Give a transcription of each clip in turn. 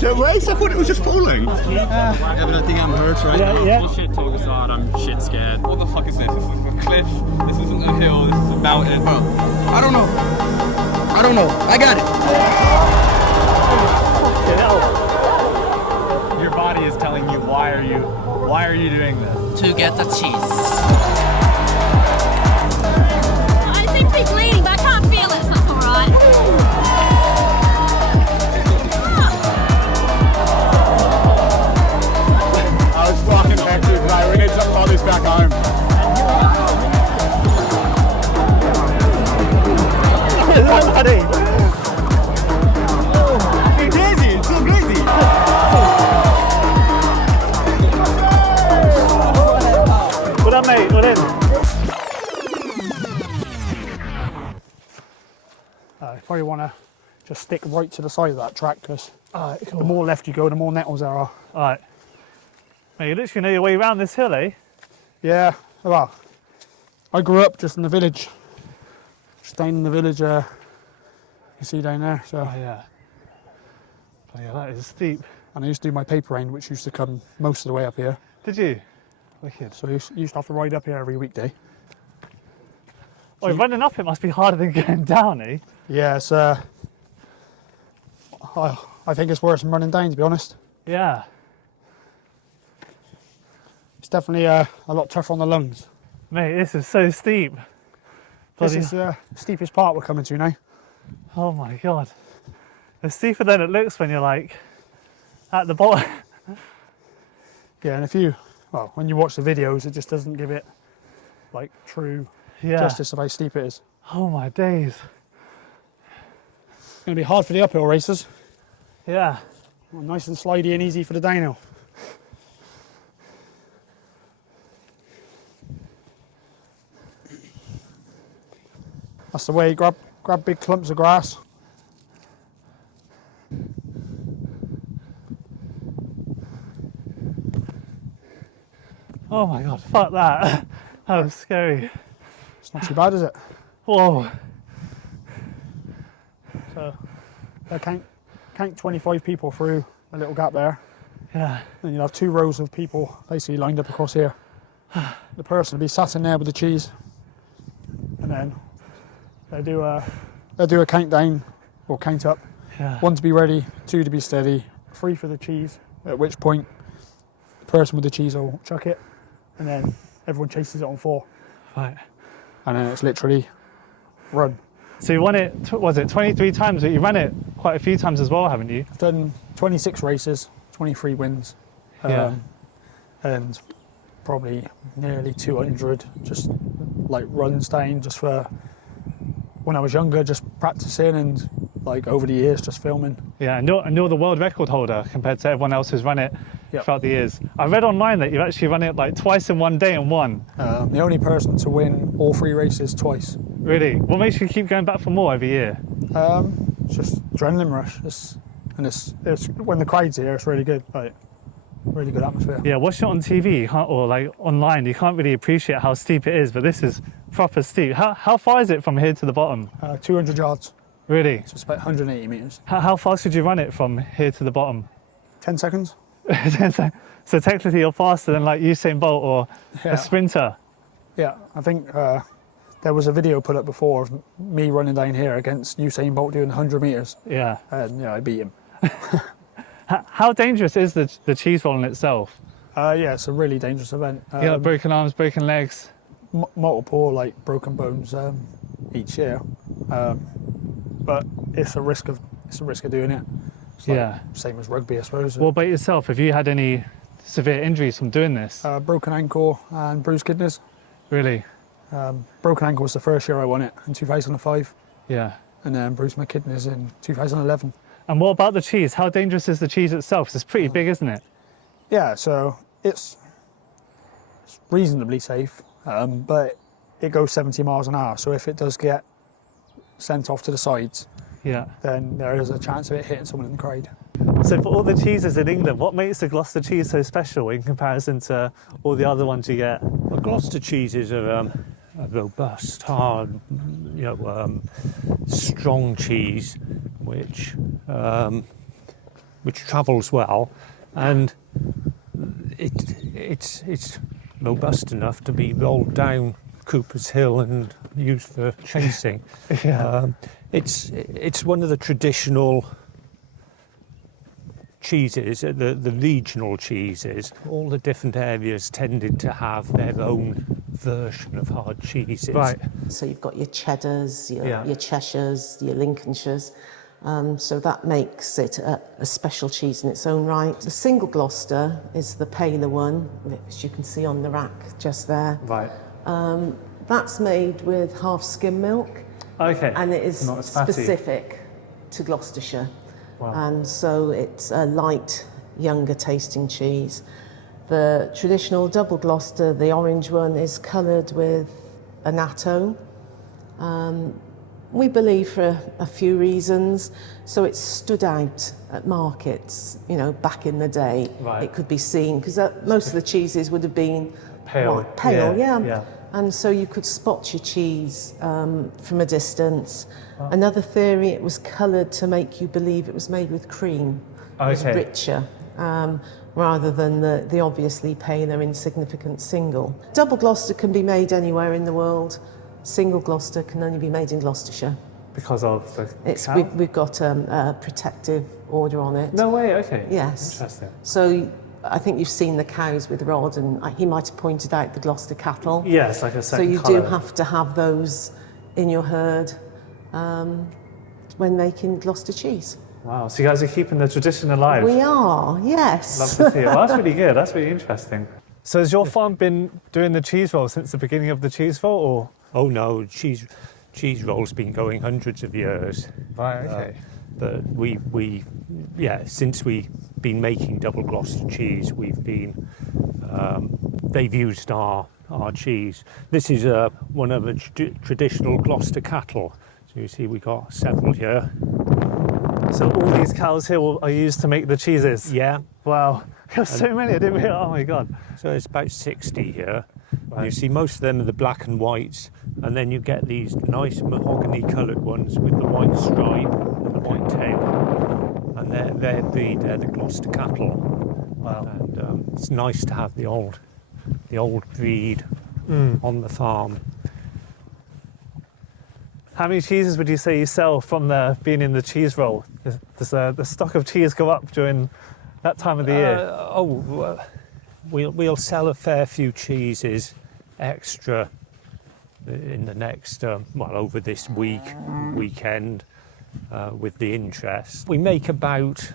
It's a race? I thought it was just falling. Yeah, but I think I'm hurt right now. Yeah. Shit talk aside, I'm shit scared. What the fuck is this? This is a cliff. This isn't a hill. This is a mountain. Well, I don't know. I don't know. I got it. Your body is telling you why are you doing this? To get the cheese. I seem to be bleeding, but I can't feel it, so it's alright. I was fucking hectic, right? We need to all this back home. Buddy. It's crazy, it's so crazy. What up, mate? What in? You probably want to just stick right to the side of that track because the more left you go, the more nettles there are. Alright. Mate, you literally know your way around this hill, eh? Yeah, well, I grew up just in the village. Just down in the village, you see down there. So. Oh, yeah. Oh, yeah, that is steep. And I used to do my paper round, which used to come most of the way up here. Did you? Wicked. So I used to have to ride up here every weekday. Oh, running up it must be harder than going down, eh? Yeah, it's, I think it's worse than running down, to be honest. Yeah. It's definitely a lot tougher on the lungs. Mate, this is so steep. This is the steepest part we're coming to now. Oh my god. It's steeper than it looks when you're like at the bottom. Yeah, and when you watch the videos, it just doesn't give it like true Yeah. justice of how steep it is. Oh my days. It's going to be hard for the uphill races. Yeah. Well, nice and slidey and easy for the downhill. That's the way, grab big clumps of grass. Oh my god, fuck that. That was scary. It's not too bad, is it? Whoa. So, count 25 people through a little gap there. Yeah. Then you'll have 2 rows of people basically lined up across here. The person will be sat in there with the cheese. And then they'll do a countdown or count up. Yeah. 1 to be ready, 2 to be steady, 3 for the cheese, at which point the person with the cheese will chuck it, and then everyone chases it on 4. Right. And then it's literally run. So you won it, was it 23 times, but you ran it quite a few times as well, haven't you? I've done 26 races, 23 wins, Yeah. and probably nearly 200 just like runs down just for when I was younger, just practicing, and like over the years just filming. Yeah, and you're the world record holder compared to everyone else who's run it throughout the years. I read online that you've actually run it like twice in one day and won. The only person to win all 3 races twice. Really? What makes you keep going back for more every year? It's just adrenaline rush. It's when the crowd's here, it's really good. Like, really good atmosphere. Yeah, watching it on TV or like online, you can't really appreciate how steep it is, but this is proper steep. How far is it from here to the bottom? 200 yards. Really? So it's about 180 metres. How fast could you run it from here to the bottom? 10 seconds. So technically you're faster than like Usain Bolt or a sprinter. Yeah, I think there was a video put up before of me running down here against Usain Bolt doing 100 metres. Yeah. And I beat him. How dangerous is the cheese roll in itself? Yeah, it's a really dangerous event. You got broken arms, broken legs. Multiple like broken bones each year, but it's a risk of doing it. It's like same as rugby, I suppose. What about yourself? Have you had any severe injuries from doing this? Broken ankle and bruised kidneys. Really? Broken ankle was the first year I won it in 2005. Yeah. And then bruised my kidneys in 2011. And what about the cheese? How dangerous is the cheese itself? 'Cause it's pretty big, isn't it? Yeah, so it's reasonably safe, but it goes 70 miles an hour. So if it does get sent off to the sides, then there is a chance of it hitting someone in the crowd. So for all the cheeses in England, what makes the Gloucester cheese so special in comparison to all the other ones you get? Well, Gloucester cheeses are a robust, hard, strong cheese, which which travels well, and it's robust enough to be rolled down Cooper's Hill and used for chasing. It's one of the traditional cheeses, the regional cheeses. All the different areas tended to have their own version of hard cheeses. Right. So you've got your Cheddars, your Cheshires, your Lincolnshires. So that makes it a special cheese in its own right. The single Gloucester is the paler one, which you can see on the rack just there. Right. That's made with half skim milk. Okay. And it is Not as fatty. specific to Gloucestershire. Wow. And so it's a light, younger tasting cheese. The traditional Double Gloucester, the orange one, is coloured with annatto. We believe for a few reasons. So it stood out at markets, you know, back in the day. Right. It could be seen, because most of the cheeses would have been Pale. pale, Yeah, yeah. yeah. And so you could spot your cheese from a distance. Another theory, it was coloured to make you believe it was made with cream. It was Okay. richer, rather than the obviously paler, insignificant single. Double Gloucester can be made anywhere in the world. Single Gloucester can only be made in Gloucestershire. Because of the cow? We've got a protective order on it. No way, okay. Yes. Interesting. So I think you've seen the cows with rod, and he might have pointed out the Gloucester cattle. Yes, like a So second you colour. do have to have those in your herd when making Gloucester cheese. Wow, so you guys are keeping the tradition alive. We are, yes. Love to see it. Well, that's really good. That's really interesting. So has your farm been doing the cheese roll since the beginning of the cheese roll, or? Oh no, cheese roll's been going hundreds of years. Right, okay. But since we've been making Double Gloucester cheese, we've been they've used our cheese. This is one of the traditional Gloucester cattle. So you see we got several here. So all these cows here are used to make the cheeses? Yeah. Wow, there's so many, I didn't realize, oh my God. So it's about 60 here. Right. You see most of them are the black and whites, and then you get these nice mahogany coloured ones with the white stripe and the white tail. And they're the Gloucester cattle. Wow. And it's nice to have the old breed on the farm. How many cheeses would you say you sell from being in the cheese roll? Does the stock of cheese go up during that time of the year? We'll sell a fair few cheeses extra in the next, over this weekend with the interest. We make about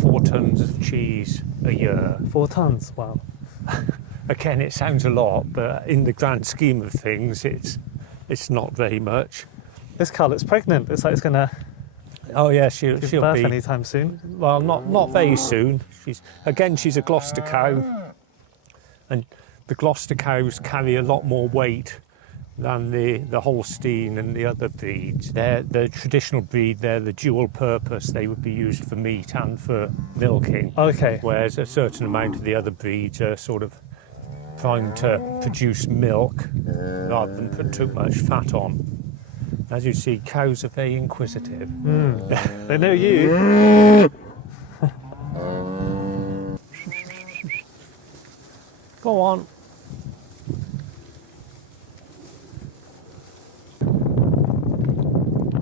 4 tons of cheese a year. 4 tons, wow. Again, it sounds a lot, but in the grand scheme of things, it's not very much. This cow looks pregnant. It's like it's going to Oh yeah, she'll give birth be anytime soon. well, not very soon. She's a Gloucester cow, and the Gloucester cows carry a lot more weight than the Holstein and the other breeds. They're the traditional breed. They're the dual purpose. They would be used for meat and for milking. Okay. Whereas a certain amount of the other breeds are sort of trying to produce milk rather than put too much fat on. As you see, cows are very inquisitive. They know you. Go on.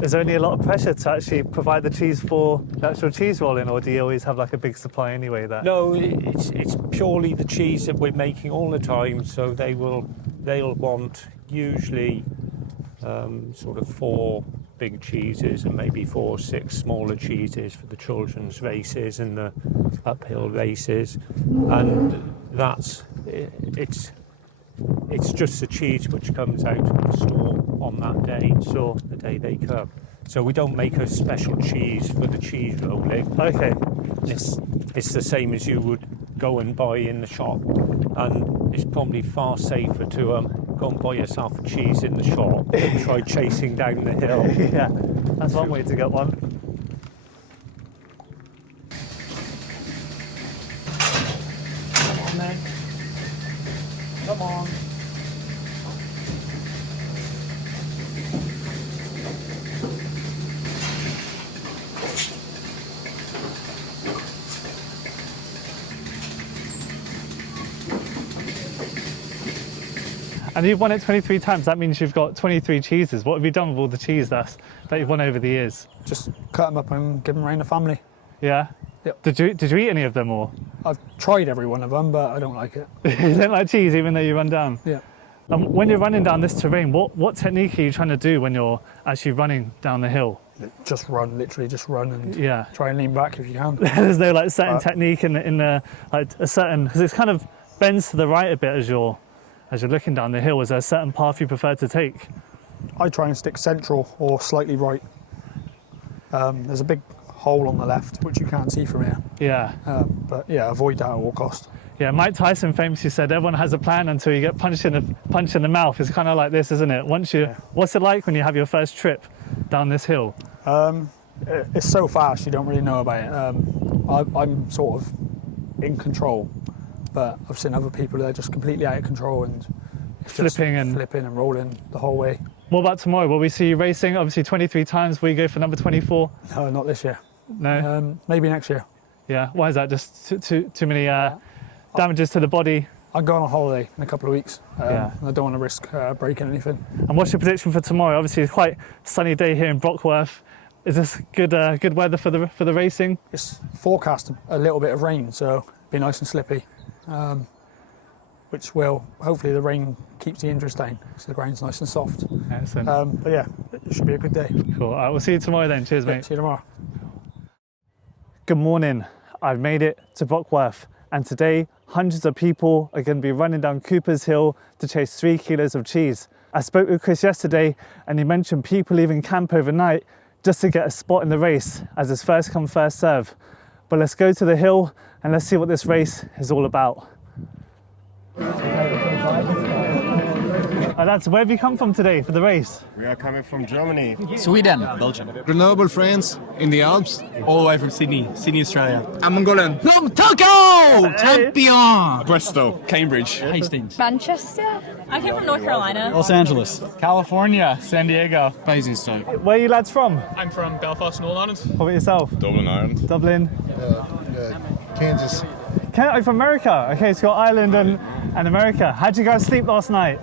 Is there only a lot of pressure to actually provide the cheese for the actual cheese rolling, or do you always have like a big supply anyway? No, it's purely the cheese that we're making all the time. So they'll want usually sort of 4 big cheeses and maybe 4 or 6 smaller cheeses for the children's races and the uphill races, and it's just the cheese which comes out of the store on that day, so the day they come. So we don't make a special cheese for the cheese rolling. Okay. It's the same as you would go and buy in the shop, and it's probably far safer to go and buy yourself a cheese in the shop than try chasing down the hill. Yeah, that's one way to get one. Come on, then. Come on. And you've won it 23 times. That means you've got 23 cheeses. What have you done with all the cheese that you've won over the years? Just cut them up and give them around the family. Yeah? Yep. Did you eat any of them, or? I've tried every one of them, but I don't like it. You don't like cheese even though you run down? Yeah. When you're running down this terrain, what technique are you trying to do when you're actually running down the hill? Just run, literally just run and Yeah. try and lean back if you can. There's no like certain technique in the like a certain, because it's kind of bends to the right a bit as you're looking down the hill. Is there a certain path you prefer to take? I try and stick central or slightly right. There's a big hole on the left which you can't see from here. Yeah. But yeah, avoid that at all cost. Yeah, Mike Tyson famously said everyone has a plan until you get punched in the mouth. It's kind of like this, isn't it? What's it like when you have your first trip down this hill? It's so fast you don't really know about it. I'm sort of in control, but I've seen other people that are just completely out of control and it's Flipping and rolling the whole way. What about tomorrow? Will we see you racing? Obviously 23 times. Will you go for number 24? No, not this year. No? Maybe next year. Yeah. Why is that? Just too many damages to the body? I'm going on holiday in a couple of weeks. Yeah. I don't want to risk breaking anything. And what's your prediction for tomorrow? Obviously it's quite a sunny day here in Brockworth. Is this good weather for the racing? It's forecast a little bit of rain, so it'll be nice and slippy. Which will, hopefully the rain keeps the interest down, so the ground's nice and soft. Excellent. But yeah, it should be a good day. Cool. All right, we'll see you tomorrow then. Cheers, mate. See you tomorrow. Good morning. I've made it to Brockworth, and today hundreds of people are going to be running down Cooper's Hill to chase 3 kilos of cheese. I spoke with Chris yesterday, and he mentioned people leaving camp overnight just to get a spot in the race, as it's first come, first serve. But let's go to the hill and let's see what this race is all about. Lads, where have you come from today for the race? We are coming from Germany. Sweden, Belgium. Grenoble, France, in the Alps. All the way from Sydney, Australia. I'm Mongolian. From Tokyo! Champion! Bristol, Cambridge. Hastings. Manchester? I came from North Carolina. Los Angeles. California, San Diego. Basingstoke. Where are you lads from? I'm from Belfast, Northern Ireland. What about yourself? Dublin, Ireland. Dublin. Kansas. From America. Okay, so you've got Ireland and America. How'd you guys sleep last night?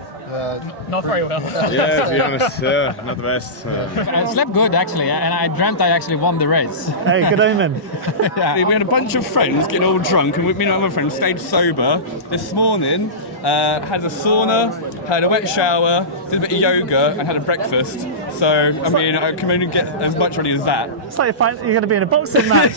Not very well. Yeah, to be honest, not the best. I slept good actually, and I dreamt I actually won the race. Hey, good omen. We had a bunch of friends getting all drunk, and me and my friends stayed sober. This morning, had a sauna, had a wet shower, did a bit of yoga, and had a breakfast. So, I mean, I can only get as much ready as that. It's like you're going to be in a boxing match.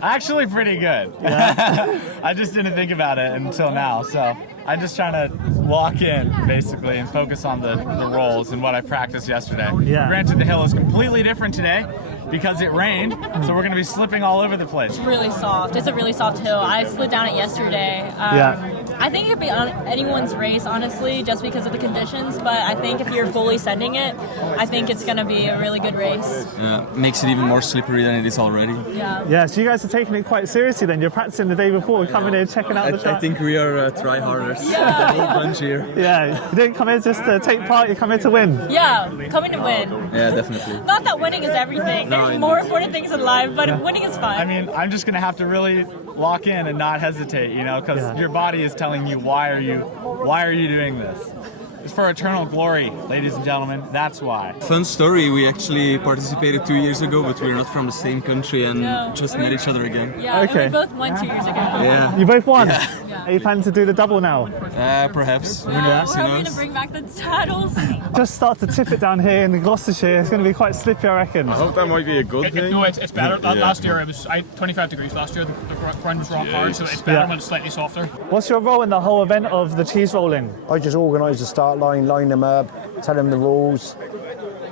Actually pretty good. Yeah. I just didn't think about it until now, so I'm just trying to lock in, basically, and focus on the rolls and what I practiced yesterday. Yeah. Granted, the hill is completely different today because it rained, so we're going to be slipping all over the place. It's really soft. It's a really soft hill. I slid down it yesterday. I think it could be on anyone's race, honestly, just because of the conditions. But I think if you're fully sending it, I think it's going to be a really good race. Yeah, makes it even more slippery than it is already. Yeah. Yeah, so you guys are taking it quite seriously then. You're practicing the day before, coming in, checking out the track. I think we are try-harders. Yeah. The whole bunch here. Yeah, you didn't come here just to take part, you come here to win. Yeah, coming to win. Yeah, definitely. Not that winning is everything. There's more important things in life, but winning is fun. I mean, I'm just going to have to really lock in and not hesitate, you know, because your body is telling you why are you doing this? It's for eternal glory, ladies and gentlemen. That's why. Fun story. We actually participated 2 years ago, but we're not from the same country and just met each other again. Yeah, Okay. and we both won 2 years ago. Yeah. You both won? Yeah. Are you planning to do the double now? Perhaps. Who Yeah, knows? we're Who hoping to knows? bring back the titles. Just start to tip it down here in Gloucestershire. It's going to be quite slippy, I reckon. I hope that might be a good thing. No, it's better. Yeah. Last year it was 25 degrees. Last year the ground was rock hard, so it's better Yeah. when it's slightly softer. What's your role in the whole event of the cheese rolling? I just organise the start line, line them up, tell them the rules.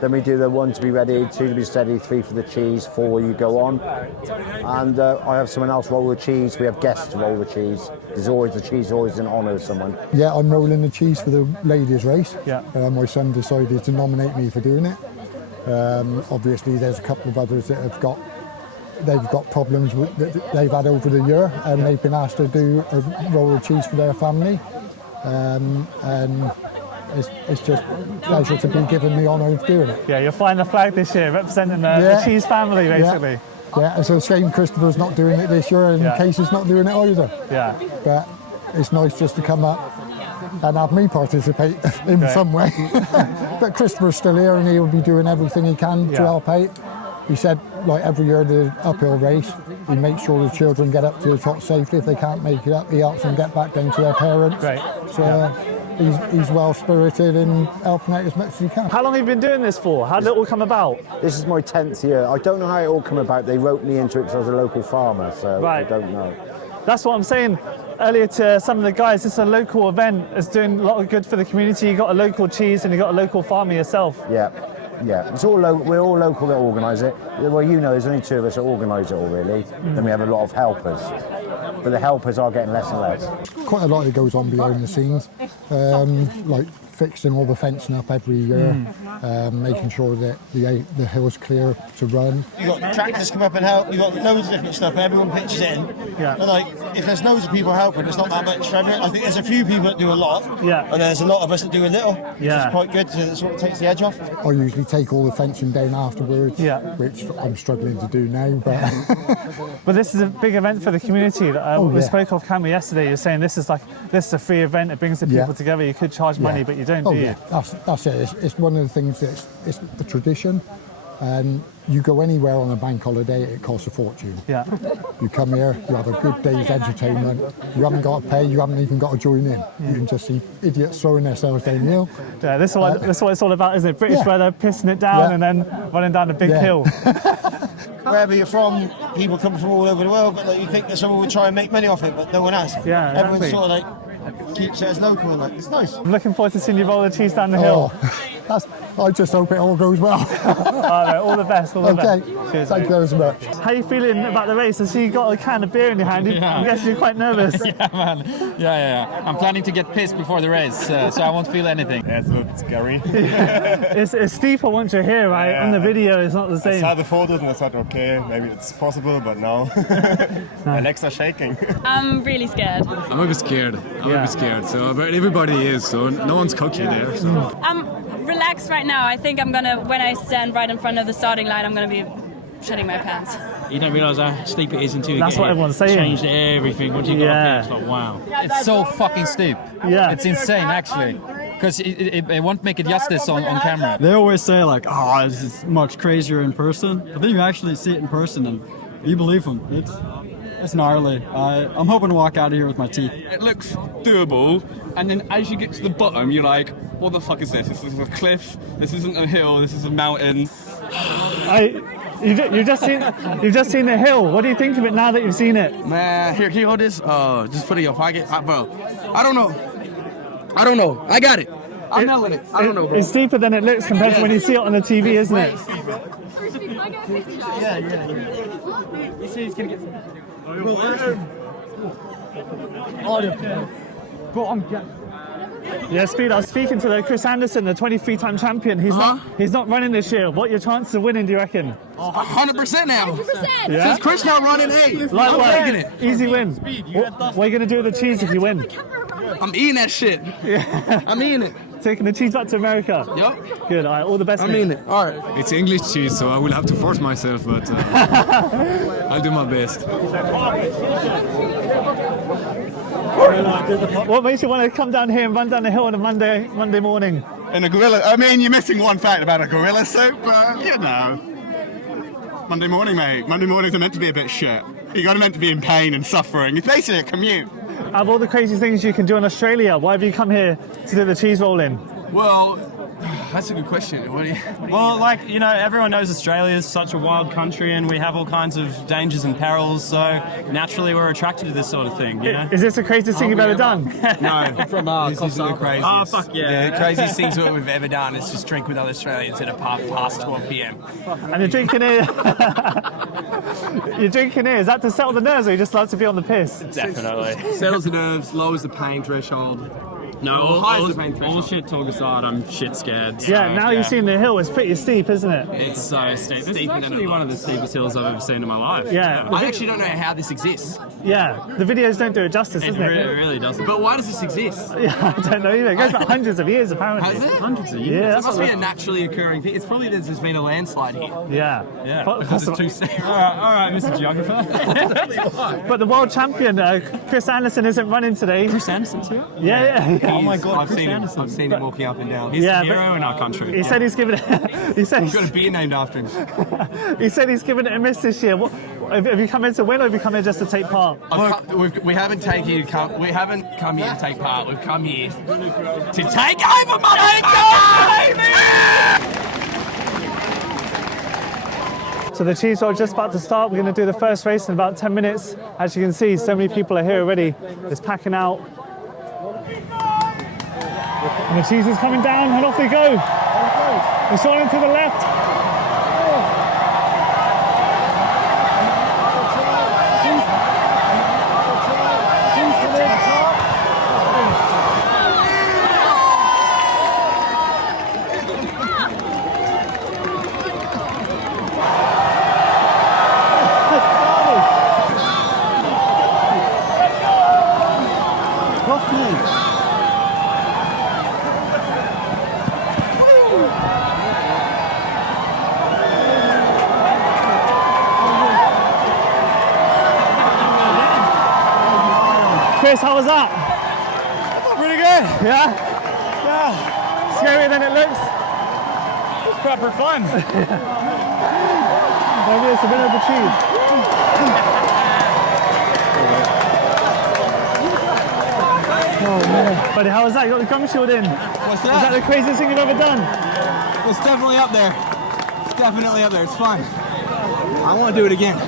Then we do the 1 to be ready, 2 to be steady, 3 for the cheese, 4 you go on. And I have someone else roll the cheese. We have guests to roll the cheese. The cheese is always in honour of someone. Yeah, I'm rolling the cheese for the ladies' race. Yeah. My son decided to nominate me for doing it. Obviously, there's a couple of others that they've got problems that they've had over the year, and they've been asked to do a roll of cheese for their family. And it's just a pleasure to be given the honour of doing it. Yeah, you're flying the flag this year, representing the cheese family, basically. Yeah, it's a shame Christopher's not doing it this year, and Casey's not doing it either. Yeah. But it's nice just to come up and have me participate in some way. But Christopher's still here and he'll be doing everything he can to help out. He said, like every year, the uphill race, he makes sure the children get up to the top safely. If they can't make it up, he helps them get back down to their parents. Right. So he's well-spirited and helping out as much as he can. How long have you been doing this for? How did it all come about? This is my 10th year. I don't know how it all came about. They wrote me into it because I was a local farmer, so I don't know. That's what I'm saying earlier to some of the guys. It's a local event. It's doing a lot of good for the community. You got a local cheese and you got a local farmer yourself. Yeah, it's all we're all local that organise it. Well, you know, there's only 2 of us that organise it all, really. Then we have a lot of helpers. But the helpers are getting less and less. Quite a lot that goes on behind the scenes, like fixing all the fencing up every year, making sure that the hill's clear to run. You've got tractors come up and help, you've got loads of different stuff, everyone pitches in. Yeah. And like, if there's loads of people helping, it's not that much for everyone. I think there's a few people that do a lot, and there's a lot of us that do a little, which is quite good, so it sort of takes the edge off. I usually take all the fencing down afterwards, which I'm struggling to do now. But this is a big event for the community. We spoke off camera yesterday. You're saying this is a free event. It brings the people together. You could charge money, but you don't, do you? That's it. It's one of the things that's it's the tradition. And you go anywhere on a bank holiday, it costs a fortune. Yeah. You come here, you have a good day's entertainment. You haven't got to pay. You haven't even got to join in. You can just see idiots throwing themselves down the hill. Yeah, this is what it's all about, isn't it? British weather, pissing it down, and then running down a big hill. Wherever you're from, people come from all over the world, but you think that someone would try and make money off it, but no one has. Yeah, Everyone exactly. sort of keeps it as local and it's nice. I'm looking forward to seeing you roll the cheese down the hill. I just hope it all goes well. All the best. All the best. Cheers, Thank you very much. How are you feeling about the race? I see you got a can of beer in your hand. I'm guessing you're quite nervous. Yeah, man. Yeah. I'm planning to get pissed before the race, so I won't feel anything. Yeah, it's a little bit scary. It's steeper once you're here, right? On the video, it's not the same. I saw the photos and I thought, okay, maybe it's possible, but no. My legs are shaking. I'm really scared. I'm a bit scared. So, but everybody is, so no one's cocky there. So. I'm relaxed right now. I think I'm gonna, when I stand right in front of the starting line, I'm gonna be shitting my pants. You don't realise how steep it is until you That's get what here. everyone's saying. Changed everything. Once you got up here, it's like, wow. It's so fucking steep. Yeah. It's insane, actually. Because it won't make it justice on camera. They always say, like, oh, this is much crazier in person. But then you actually see it in person and you believe them. It's gnarly. I'm hoping to walk out of here with my teeth. It looks doable, and then as you get to the bottom, you're like, what the fuck is this? This is a cliff, this isn't a hill, this is a mountain. You've just seen the hill. What do you think of it now that you've seen it? Man, here, can you hold this? Just put it in your pocket. Bro, I don't know. I got it. I'm nailing it. I don't know, bro. It's steeper than it looks compared to when you see it on the TV, isn't it? Yeah. You see he's gonna get some... Yeah, Speed, I was speaking to Chris Anderson, the 23-time champion. He's not running this year. What are your chances of winning, do you reckon? 100% now. 100%. Yeah? Since Chris not running, I'm taking it. Easy win. What are you going to do with the cheese if you win? I'm eating that shit. Yeah. I'm eating it. Taking the cheese back to America. Yep. Good. All right. All the best. I'm eating it. All right. It's English cheese, so I will have to force myself, but I'll do my best. What makes you want to come down here and run down the hill on a Monday morning? In a gorilla. I mean, you're missing one fact about a gorilla soup, but you know. Monday morning, mate. Monday mornings are meant to be a bit shit. You're meant to be in pain and suffering. It's basically a commute. Out of all the crazy things you can do in Australia, why have you come here to do the cheese rolling? Well, that's a good question. Well, like, you know, everyone knows Australia is such a wild country and we have all kinds of dangers and perils, so naturally we're attracted to this sort of thing, you know? Is this the craziest thing you've ever done? No. From this isn't the craziest. Oh, fuck yeah. The craziest things that we've ever done is just drink with other Australians at a park past 12 p.m. And you're drinking here. You're drinking here. Is that to settle the nerves, or you just like to be on the piss? Definitely. Settles the nerves, lowers the pain threshold. No, all shit talk aside, I'm shit scared. Yeah, now you've seen the hill. It's pretty steep, isn't it? It's so steep. This is actually one of the steepest hills I've ever seen in my life. Yeah. I actually don't know how this exists. Yeah, the videos don't do it justice, doesn't it? It really doesn't. But why does this exist? Yeah, I don't know either. It goes back hundreds of years, apparently. Has it? Hundreds of years. Yeah, It must be a naturally occurring thing. It's probably that there's been a landslide here. Yeah. Because it's too steep. All right, Mr. Geographer. But the world champion, Chris Anderson, isn't running today. Chris Anderson's here? Yeah. Oh my God, I've seen him walking up and down. He's a hero in our country. He said he's given it. He said he's got a beer named after him. He said he's given it a miss this year. What, have you come in to win, or have you come in just to take part? We haven't come here to take part. We've come here to take over, So the cheese roll is just about to start. We're going to do the first race in about 10 minutes. As you can see, so many people are here already. It's packing out. And the cheese is coming down, and off they go. It's all into the left. Chris, how was that? Pretty good. Yeah? Yeah. Scarier than it looks? It's proper fun. Maybe it's the winner of the cheese. Oh man. Buddy, how was that? You got the gum shield in. What's that? Is that the craziest thing you've ever done? It's definitely up there. It's definitely up there. It's fun. I want to do it again.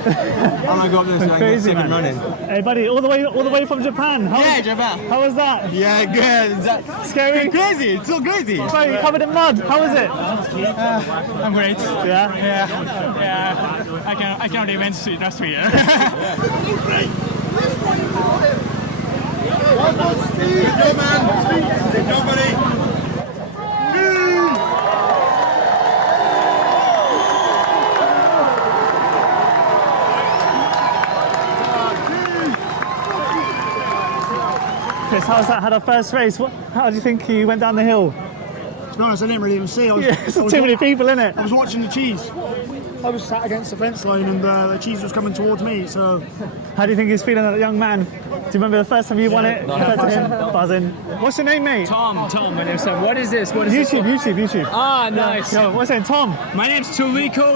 I'm gonna go up there so I can get sick and running. Hey buddy, all the way from Japan. Japan. How was that? Yeah, good. Is that scary? Crazy. It's so crazy. Sorry, you're covered in mud. How was it? I'm great. Yeah? Yeah. I cannot even see that's weird. Go, man. Go, buddy. Chris, how's that? Had our first race. How do you think you went down the hill? To be honest, I didn't really even see. Too many people, innit? I was watching the cheese. I was sat against the fence line and the cheese was coming towards me, so... How do you think he's feeling, that young man? Do you remember the first time you won it? Buzzing. What's your name, mate? Tom, my name's Tom. What is this? What is YouTube. Ah, nice. Yo, what's your name, Tom? My name's Tuliko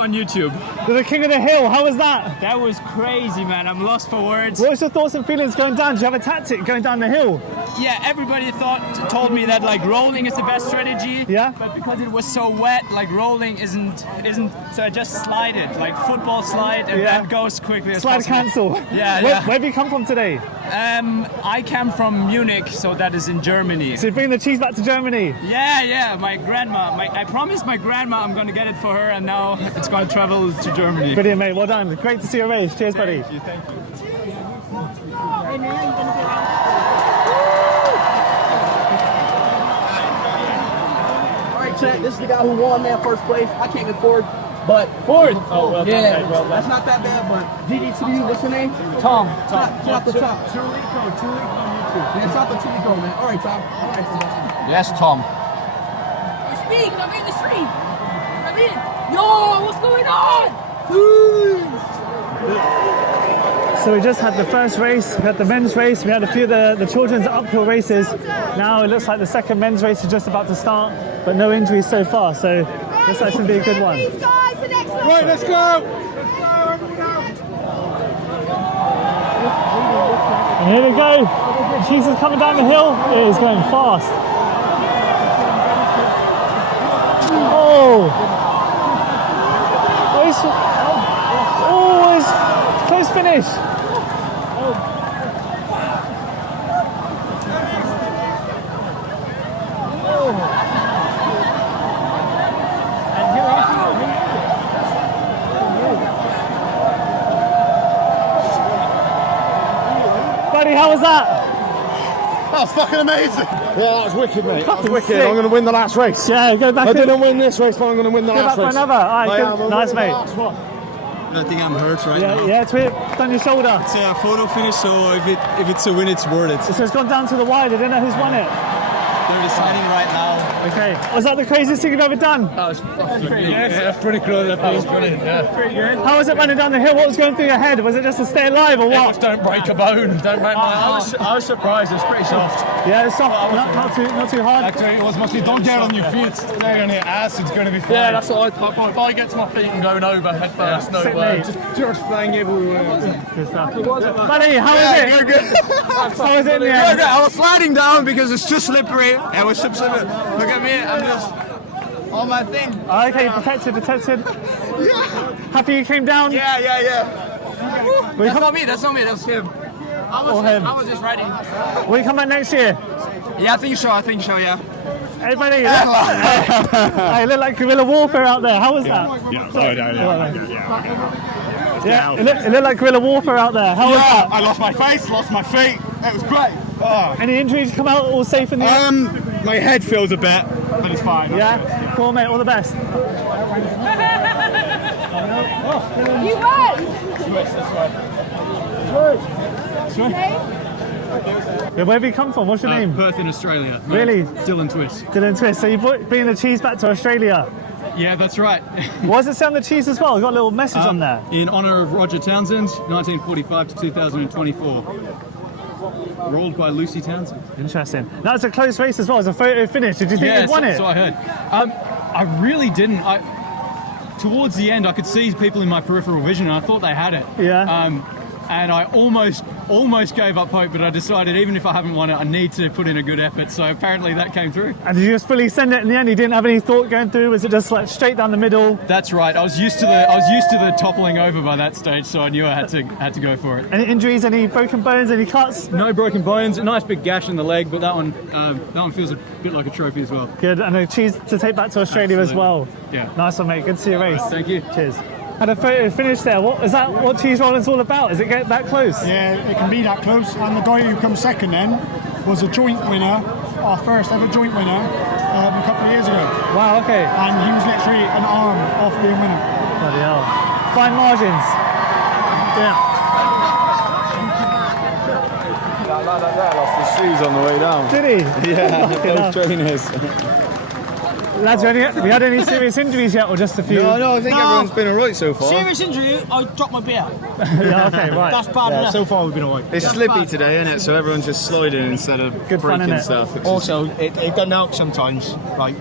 on YouTube. You're the king of the hill. How was that? That was crazy, man. I'm lost for words. What was your thoughts and feelings going down? Do you have a tactic going down the hill? Yeah, everybody told me that like rolling is the best strategy. Yeah. But because it was so wet, like rolling isn't. So I just slide it, like football slide, and then goes quickly as possible. Slide cancel. Yeah. Where have you come from today? I came from Munich, so that is in Germany. So you bring the cheese back to Germany? Yeah. My grandma. I promised my grandma I'm going to get it for her, and now it's going to travel to Germany. Brilliant, mate. Well done. Great to see your race. Cheers, buddy. Thank you. Alright, check. This is the guy who won that first place. I came in fourth, but fourth. Oh, well, yeah, well, that's not that bad. But GD2, what's your name? Tom. Top the top. Tuliko on YouTube. Yeah, shout out to Tuliko, man. All right, Tom. All right. Yes, Tom. Speak. I'm in the street. I'm in. Yo, what's going on? So we just had the first race, we had the men's race, we had a few of the children's uphill races. Now it looks like the second men's race is just about to start, but no injuries so far, so this actually be a good one. Right, let's go! And here we go, the cheese is coming down the hill, it is going fast. It's close finish. Buddy, how was that? That was fucking amazing. Yeah, that was wicked, mate. That was wicked. Sick. I'm going to win the last race. Yeah, go back. I didn't win this race, but I'm going to win the last race. race. Go back for another. All right, good. Nice, mate. I think I'm hurt right now. Yeah, it's on your shoulder. It's a photo finish, so if it's a win, it's worth it. So it's gone down to the wire. They don't know who's won it. They're deciding right now. Okay. Was that the craziest thing you've ever done? That was pretty good. Yeah, pretty cool. That was brilliant. Yeah. Pretty good. How was it running down the hill? What was going through your head? Was it just to stay alive or what? Don't break a bone. Don't break my heart. I was surprised. It was pretty soft. Yeah, it's soft. Not too hard. Actually, it was mostly don't get on your feet. Stay on your ass. It's going to be fine. Yeah, that's what I thought. If I get to my feet and going over head first, no just dirt flying everywhere. Good stuff. Buddy, how was it? You're good. How was it in the end? I was sliding down because it's too slippery. It was so slippery. Look at me, I'm just on my thing. Okay, protected. Yeah. Happy you came down? Yeah. That's not me, that's him. I was just ready. Will you come back next year? Yeah, I think so, yeah. Hey buddy, I look like guerrilla warfare out there. How was that? Yeah, it looked like guerrilla warfare out there. How was that? I lost my face, lost my feet. It was great. Oh. Any injuries come out all safe in the end? My head feels a bit, but it's fine. Yeah? Cool, mate. All the best. You won! Yeah, where have you come from? What's your name? Perth in Australia. Really? Dylan Twist. Dylan Twist. So you bringing the cheese back to Australia? Yeah, that's right. Why does it say on the cheese as well? I've got a little message on there. In honour of Roger Townsend, 1945 to 2024. Rolled by Lucy Townsend. Interesting. That was a close race as well. It was a photo finish. Did you think you'd won it? So I heard. I really didn't. Towards the end, I could see people in my peripheral vision, and I thought they had it. Yeah. And I almost gave up hope, but I decided even if I haven't won it, I need to put in a good effort. So apparently that came through. And did you just fully send it in the end? You didn't have any thought going through? Was it just like straight down the middle? That's right. I was used to the toppling over by that stage, so I knew I had to go for it. Any injuries? Any broken bones? Any cuts? No broken bones. A nice big gash in the leg, but that one feels a bit like a trophy as well. Good. And a cheese to take back to Australia as well. Yeah. Nice one, mate. Good to see your race. Thank you. Cheers. Had a photo finish there. What is that? What cheese rolling's all about? Is it get that close? Yeah, it can be that close. And the guy who comes second then was a joint winner, our first ever joint winner, a couple of years ago. Wow. Okay. And he was literally an arm off being winner. Bloody hell. Fine margins. Yeah. That lad up there lost his shoes on the way down. Did he? Yeah, both trainers. Lads, have you had any serious injuries yet, or just a few? No, I think everyone's been alright so far. Serious injury, I dropped my beer. Yeah, okay, right. That's bad enough. So far we've been alright. It's slippy today, isn't it? So everyone's just sliding instead of breaking stuff. Also, it doesn't help sometimes. Like,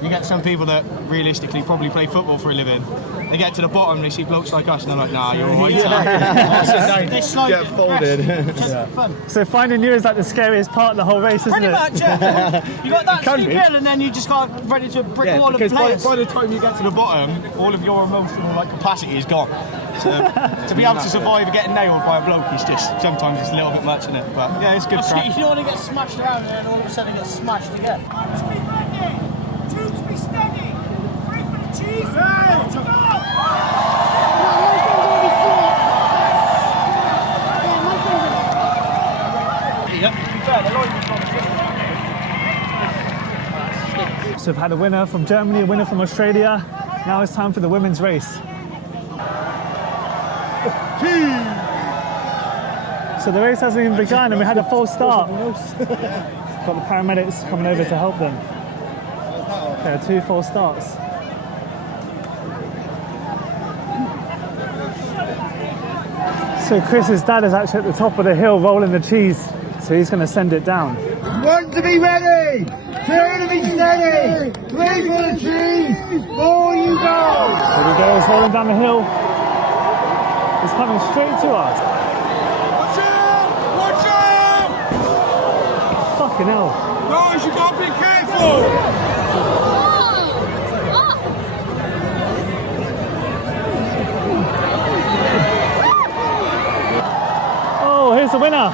you get some people that realistically probably play football for a living. They get to the bottom, they see blokes like us, and they're like, nah, you're alright. They slide Get folded. fun. So finding you is like the scariest part of the whole race, isn't Pretty it? much, yeah. You got that steep hill, and then you just got ready to brick wall of because players. by the time you get to the bottom, all of your emotional capacity is gone. So, to be able to survive getting nailed by a bloke is just, sometimes it's a little bit much, isn't it? But yeah, it's good crack. You don't want to get smashed around and then all of a sudden get smashed again. To be ready, two to be steady, three for the cheese, to go! So we've had a winner from Germany, a winner from Australia. Now it's time for the women's race. So the race hasn't even begun and we had a false start. Got the paramedics coming over to help them. There are 2 false starts. So Chris's dad is actually at the top of the hill rolling the cheese. So he's going to send it down. 1 to be ready, 2 to be steady, 3 for the cheese, 4 you go! There he goes, rolling down the hill. He's coming straight to us. Watch out! Watch out! Fucking hell. Guys, you gotta be careful! Oh, here's the winner.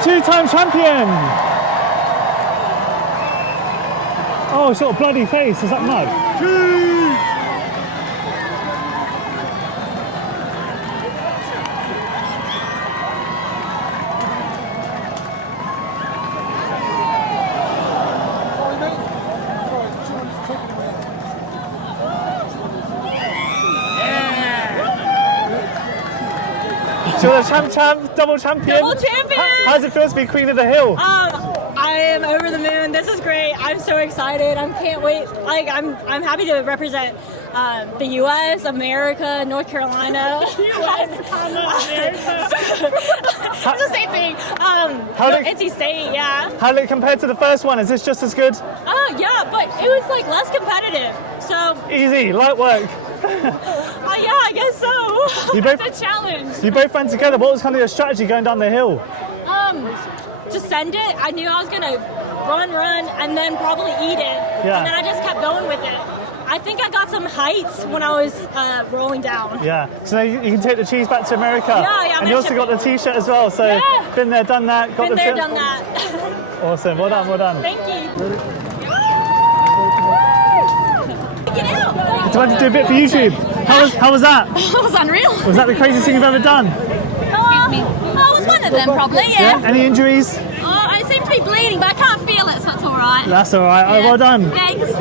2-time champion. Oh, it's got a bloody face. Is that mud? So the double champion. Double champion! How does it feel to be Queen of the Hill? I am over the moon. This is was great. I'm so excited. I can't wait. Like I'm happy to represent the U.S., America, North Carolina. U.S., America. It's the same thing. NC State, yeah. How did it compare to the first one? Is this just as good? Yeah, but it was like less competitive. So easy, light work. Yeah, I guess so. It's a challenge. You both ran together. What was kind of your strategy going down the hill? To send it, I knew I was gonna run, and then probably eat it. Yeah. And then I just kept going with it. I think I got some heights when I was rolling down. Yeah. So now you can take the cheese back to America. Yeah. And you also got the T-shirt as well. So yeah. Been there, done that. Been there, done that. Awesome. Well done. Well done. Thank you. Get out. I tried to do a bit for YouTube. How was that? It was unreal. Was that the craziest thing you've ever done? Oh, it was one of them probably, yeah. Any injuries? I seem to be bleeding, but I can't feel it, so that's all right. That's all right. Yeah. Well done. Thanks.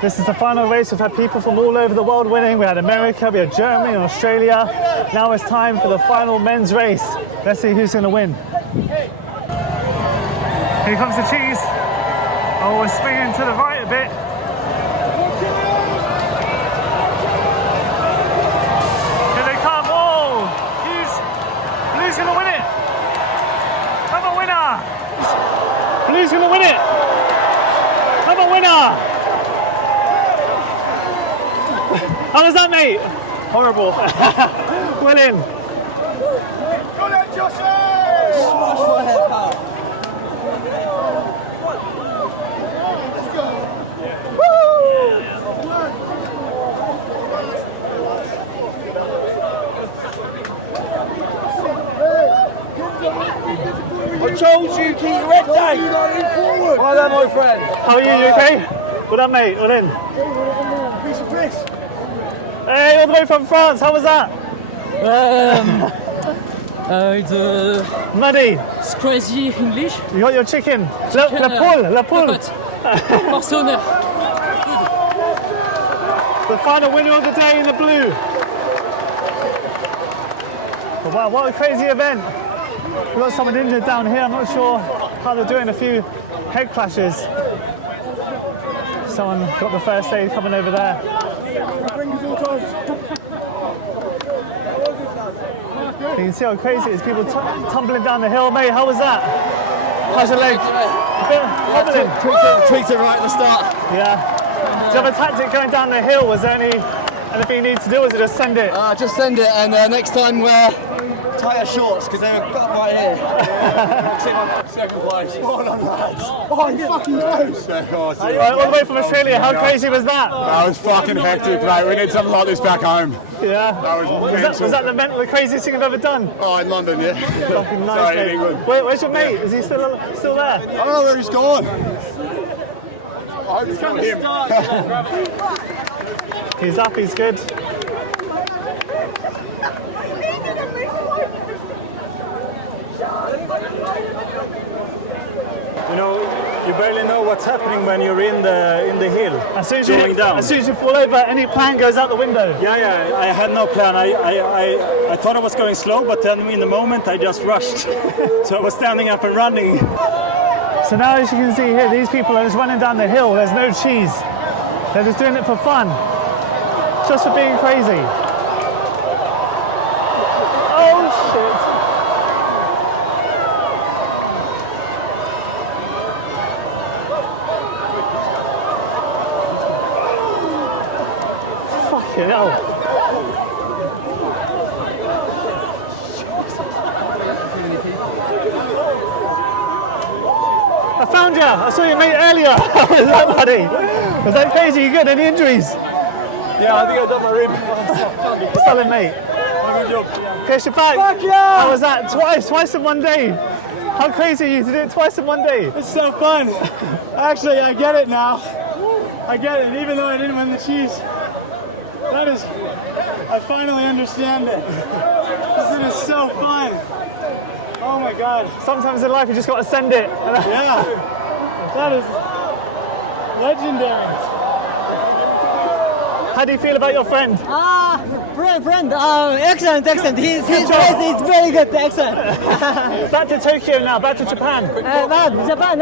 This is the final race. We've had people from all over the world winning. We had America, we had Germany and Australia. Now it's time for the final men's race. Let's see who's going to win. Here comes the cheese. Oh, we're swinging to the right a bit. Here they come. Oh, blue's going to win it. Another winner. Blue's going to win it. Another winner. How was that, mate? Horrible. Well in. Go then, Joshy! Smash my head back. Let's go. I told you, keep your head down. Well done, my friend. How are you? You okay? Well done, mate. Well in. Piece of piss. Hey, all the way from France. How was that? It's muddy. It's crazy English. You got your chicken. La poule. Portionnaire. The final winner of the day in the blue. Oh, wow, what a crazy event. We've got someone injured down here. I'm not sure how they're doing. A few head clashes. Someone got the first aid coming over there. You can see how crazy it is. People tumbling down the hill. Mate, how was that? How's your leg? Tweaked it right at the start. Yeah. Do you have a tactic going down the hill? Was there anything you need to do, or was it just send it? Just send it, and next time wear tighter shorts, because they're cut right here. Second place. Oh, no, lads. Oh, you fucking close. All the way from Australia, how crazy was that? That was fucking hectic, mate. We need something like this back home. Yeah. That was that the craziest thing you've ever done? Oh, in London, yeah. Fucking nice. Sorry, mate. in England. Where's your mate? Is he still there? I don't know where he's gone. I hope it's not him. He's up, he's good. You know, you barely know what's happening when you're in the hill. As soon as you fall over, any plan goes out the window. Yeah. I had no plan. I thought I was going slow, but then in the moment I just rushed. So I was standing up and running. So now, as you can see here, these people are just running down the hill. There's no cheese. They're just doing it for fun, just for being crazy. Oh shit! Fucking hell. I found you! I saw your mate earlier! How was that, buddy? Was that crazy? You good? Any injuries? Yeah, I think I done my rib. Solid, mate. Chris, you're back. Fuck yeah! How was that? Twice in one day. How crazy are you to do it twice in one day? It's so fun. Actually, I get it now. I get it, even though I didn't win the cheese. I finally understand it. This is so fun. Oh my God. Sometimes in life you just got to send it. Yeah. That is legendary. How do you feel about your friend? Friend, excellent. His race is very good, excellent. Back to Tokyo now, back to Japan. Japan,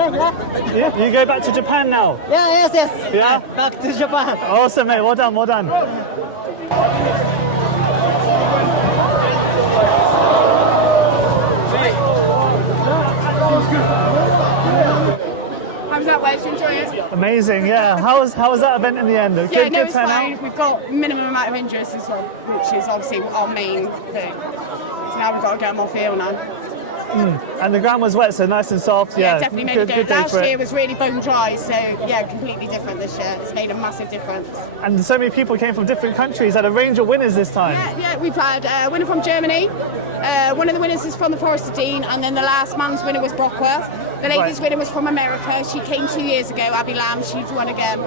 Yeah? You go back to Japan now? yes. Yeah? Back to Japan. Awesome, mate. Well done. How was that, Wes? You enjoy it? Amazing, yeah. How was that event in the end? It was fine. We've got minimum amount of injuries as well, which is obviously our main thing. So now we've got to get them off field now. And the ground was wet, so nice and soft. Yeah, definitely made a difference. Last year it. was really bone dry, so yeah, completely different this year. It's made a massive difference. And so many people came from different countries, had a range of winners this time. Yeah, we've had a winner from Germany. One of the winners is from the Forest of Dean, and then the last man's winner was Brockworth. The ladies' winner was from America. She came 2 years ago, Abby Lamb. She's won again.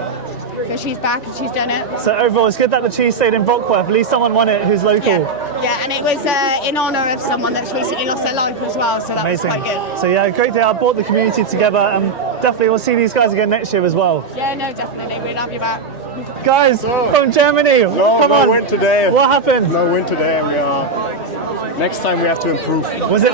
So she's back and she's done it. So overall, it's good that the cheese stayed in Brockworth. At least someone won it who's local. Yeah, and it was in honour of someone that's recently lost their life as well, so that Amazing. was quite good. So yeah, great day. I brought the community together, and definitely we'll see these guys again next year as well. Yeah, no, definitely. We'd have you back. Guys from Germany, come on. No win today. What happened? No win today, and next time we have to improve. Was it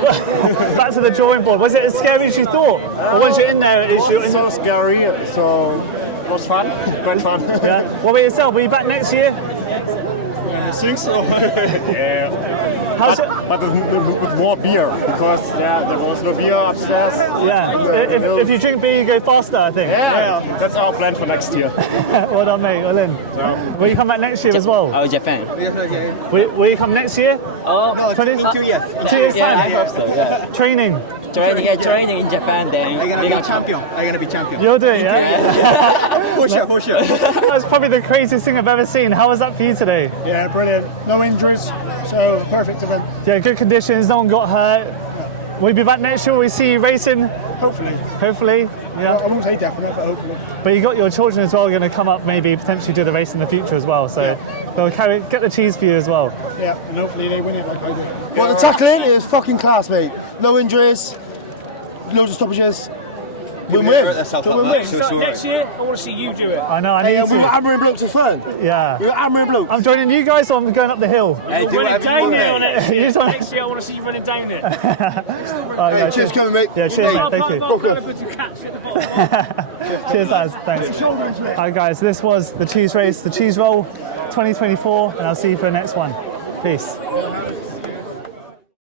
back to the drawing board? Was it as scary as you thought? Or once you're in there, it wasn't so scary. So it was fun. Great fun. Yeah. What about yourself? Will you back next year? I think so. Yeah. But with more beer, because there was no beer upstairs. Yeah. If you drink beer, you go faster, I think. Yeah. That's our plan for next year. Well done, mate. Well in. Will you come back next year as well? Oh, Japan. Will you come next year? Oh, in 2 years. 2 years yeah, time? I hope so, yeah. Training? Training in Japan, then I'm gonna be champion. I'm gonna be champion. You'll do it, yeah? For sure. That's probably the craziest thing I've ever seen. How was that for you today? Yeah, brilliant. No injuries, so perfect event. Yeah, good conditions, no one got hurt. Will you be back next year? Will we see you racing? Hopefully, yeah. I won't say definite, but hopefully. But you got your children as well going to come up, maybe potentially do the race in the future as well, so they'll get the cheese for you as well. Yeah, and hopefully they win it like I did. Well, the tackling is fucking class, mate. No injuries, loads of stoppages. Win-win. So next year, I want to see you do it. I know, I need to. We were hammering blokes in front. Yeah. We were hammering blokes. I'm joining you guys, or I'm going up the hill? You're running down here next year. You just want- Next year, I want to see you running down it. Alright, cheers, coming, mate. Yeah, cheers, mate. Thank you. you. Cheers, lads. Thanks. Alright, guys, this was the cheese race, the cheese roll 2024, and I'll see you for the next one. Peace.